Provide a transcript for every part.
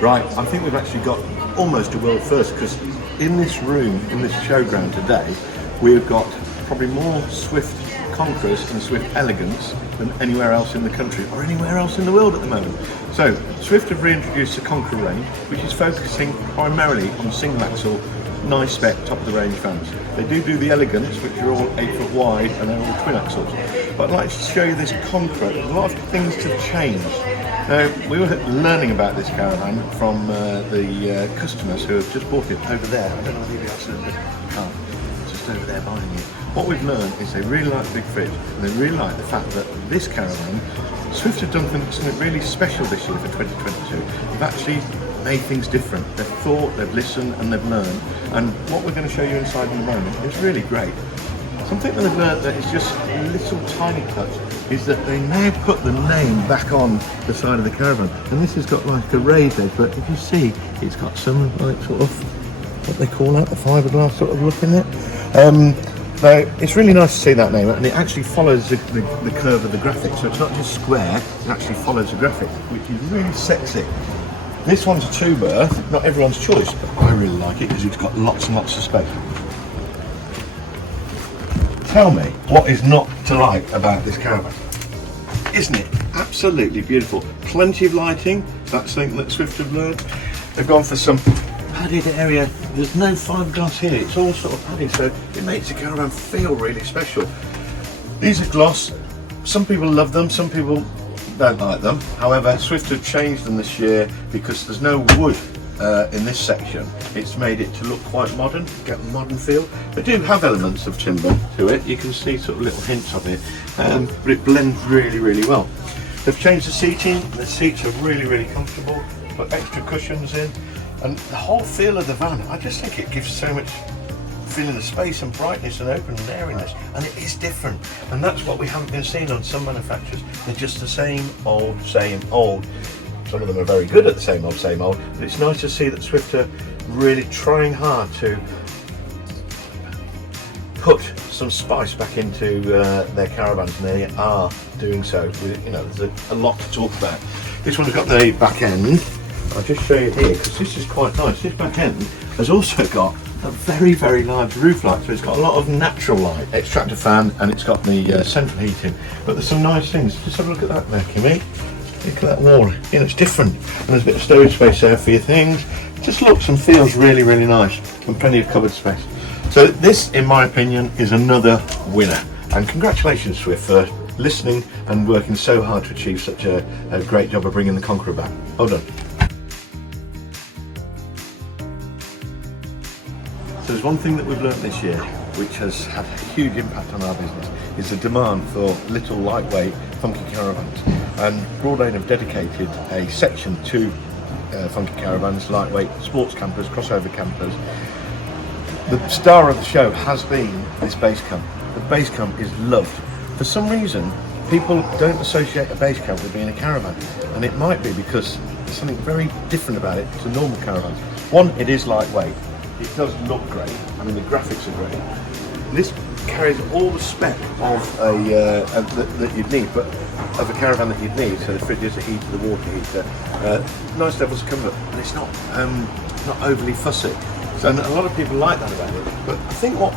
Right, I think we've actually got almost a world first, because in this room, in this showground today, we've got probably more Swift Conquerors and Swift Elegance than anywhere else in the country or anywhere else in the world at the moment. So Swift have reintroduced the Conqueror range, which is focusing primarily on single axle, nice spec, top of the range vans. They do the Elegance, which are all 8 foot wide and they're all twin axles. But I'd like to show you this Conqueror. A lot of things have changed. Now, we were learning about this caravan from the customers who have just bought it over there. I don't know whether you'll be able to see the car. It's just over there behind you. What we've learned is they really like the big fridge, and they really like the fact that this caravan, Swift have done something really special this year for 2022. They've actually made things different. They've thought, they've listened, and they've learned. And what we're going to show you inside in a moment is really great. Something that they've learned that is just a little tiny touch is that they now put the name back on the side of the caravan. And this has got like a raised edge, but if you see, it's got some like sort of, what they call that, the fiberglass sort of look in it. Now, it's really nice to see that name, and it actually follows the curve of the graphic, so it's not just square, it actually follows the graphic, which is really sexy. This one's a two-berth, not everyone's choice, but I really like it because it's got lots and lots of space. Tell me what is not to like about this caravan. Isn't it absolutely beautiful? Plenty of lighting, that's something that Swift have learned. They've gone for some padded area. There's no fiberglass here, it's all sort of padded, so it makes the caravan feel really special. These are gloss. Some people love them, some people don't like them. However, Swift have changed them this year because there's no wood in this section. It's made it to look quite modern, get a modern feel. They do have elements of timber to it, you can see sort of little hints of it, but it blends really, really well. They've changed the seating, the seats are really, really comfortable, put extra cushions in, and the whole feel of the van, I just think it gives so much feeling of space and brightness and open and airiness, and it is different, and that's what we haven't been seeing on some manufacturers. They're just the same old. Some of them are very good at the same old, but it's nice to see that Swift are really trying hard to put some spice back into their caravans, and they are doing so. You know, there's a lot to talk about. This one's got the back end. I'll just show you here because this is quite nice. This back end has also got a very, very large roof light, so it's got a lot of natural light, extractor fan, and it's got the central heating. But there's some nice things. Just have a look at that there, Kimmy. Look at that wall. You know, it's different, and there's a bit of storage space there for your things. It just looks and feels really, really nice, and plenty of cupboard space. So this, in my opinion, is another winner. And congratulations, Swift, for listening and working so hard to achieve such a great job of bringing the Conqueror back. Well done. So there's one thing that we've learned this year, which has had a huge impact on our business, is the demand for little, lightweight, funky caravans. And Broadlane have dedicated a section to funky caravans, lightweight sports campers, crossover campers. The star of the show has been this base camp. The base camp is loved. For some reason, people don't associate a base camp with being a caravan, and it might be because there's something very different about it to normal caravans. One, it is lightweight. It does look great. I mean, the graphics are great. This carries all the spec of that you'd need, but of a caravan that you'd need. So the fridges, the heater, the water heater, nice levels of comfort, and it's not overly fussy. So and a lot of people like that about it. But I think what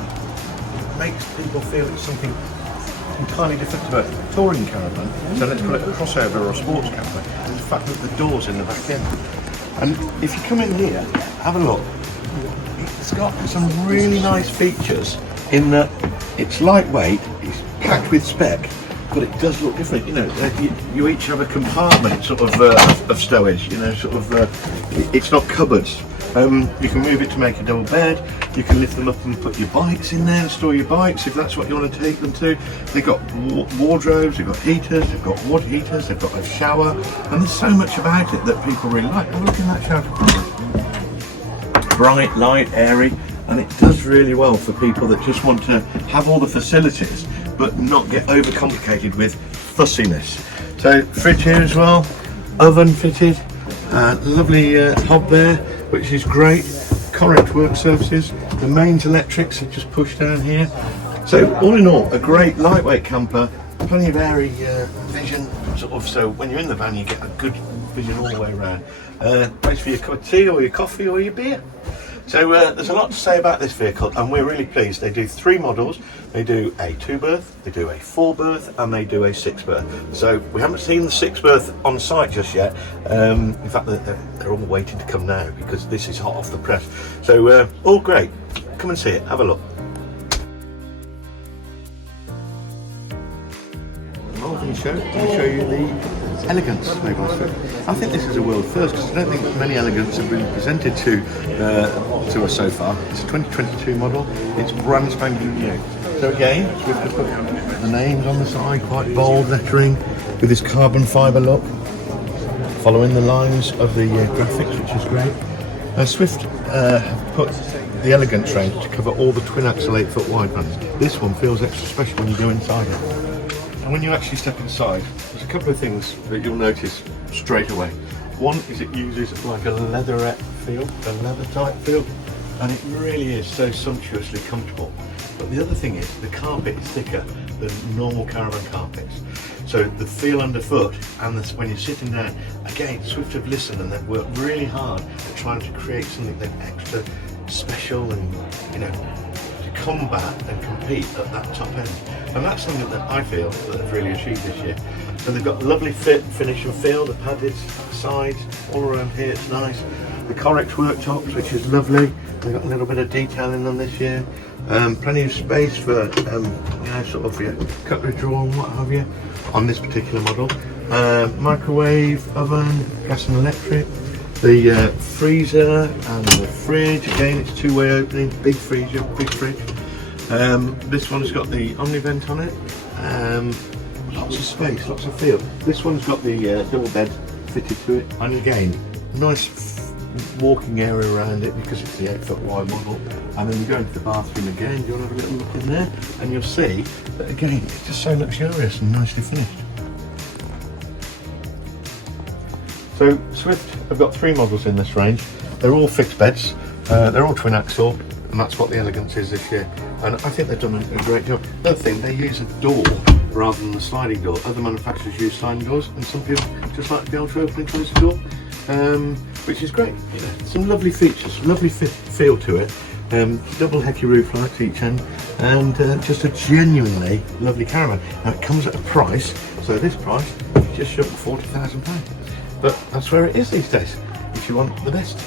makes people feel it's something entirely different to a touring caravan, so let's call it a crossover or a sports camper, is the fact that the door's in the back end. And if you come in here, have a look. It's got some really nice features in that it's lightweight, it's packed with spec, but it does look different. You know, you each have a compartment sort of stowage. You know, sort of. It's not cupboards. You can move it to make a double bed. You can lift them up and put your bikes in there and store your bikes if that's what you want to take them to. They've got wardrobes, they've got heaters, they've got water heaters, they've got a shower, and there's so much about it that people really like. Oh, look in that shower. Bright, light, airy, and it does really well for people that just want to have all the facilities but not get overcomplicated with fussiness. So fridge here as well, oven fitted, lovely hob there, which is great. Correct work surfaces. The mains electrics are just pushed down here. So all in all, a great lightweight camper, plenty of airy vision, sort of. So when you're in the van, you get a good vision all the way around. Place for your cup of tea or your coffee or your beer. So there's a lot to say about this vehicle, and we're really pleased. They do 3 models. They do a 2-berth, they do a 4-berth, and they do a 6-berth. So we haven't seen the 6-berth on site just yet. In fact, they're all waiting to come now because this is hot off the press. So all great. Come and see it. Have a look. Malvern show. Let me show you the Elegance. I think this is a world first because I don't think many Elegance have been presented to us so far. It's a 2022 model. It's brand spanking new. So again, Swift has put the names on the side, quite bold lettering with this carbon fibre look, following the lines of the graphics, which is great. Swift have put the Elegance range to cover all the twin axle 8-foot wide vans. This one feels extra special when you go inside it. And when you actually step inside, there's a couple of things that you'll notice straight away. One is it uses like a leatherette feel, a leather type feel, and it really is so sumptuously comfortable. But the other thing is the carpet is thicker than normal caravan carpets. So the feel underfoot and when you're sitting down, again, Swift have listened and they've worked really hard at trying to create something that's extra special and, you know, to combat and compete at that top end. And that's something that I feel that they've really achieved this year. So they've got lovely fit, finish and feel, the padded sides, all around here it's nice. The Correx worktops, which is lovely. They've got a little bit of detail in them this year. Plenty of space for, you know, sort of your cutlery drawer and what have you on this particular model. Microwave, oven, gas and electric. The freezer and the fridge, again it's 2-way opening, big freezer, big fridge. This one's got the Omnivent on it, lots of space, lots of feel. This one's got the double bed fitted to it, and again, nice walking area around it because it's the 8-foot wide model. And then you go into the bathroom again, do you want to have a little look in there? And you'll see that again, it's just so luxurious and nicely finished. So Swift have got 3 models in this range. They're all fixed beds, they're all twin axle, and that's what the Elegance is this year. And I think they've done a great job. Another thing, they use a door rather than a sliding door. Other manufacturers use sliding doors, and some people just like to be able to open and close the door, which is great. You know, some lovely features, lovely feel to it. Double hecky roof lights each end, and just a genuinely lovely caravan. Now it comes at a price, so this price is just short of £40,000. But that's where it is these days, if you want the best.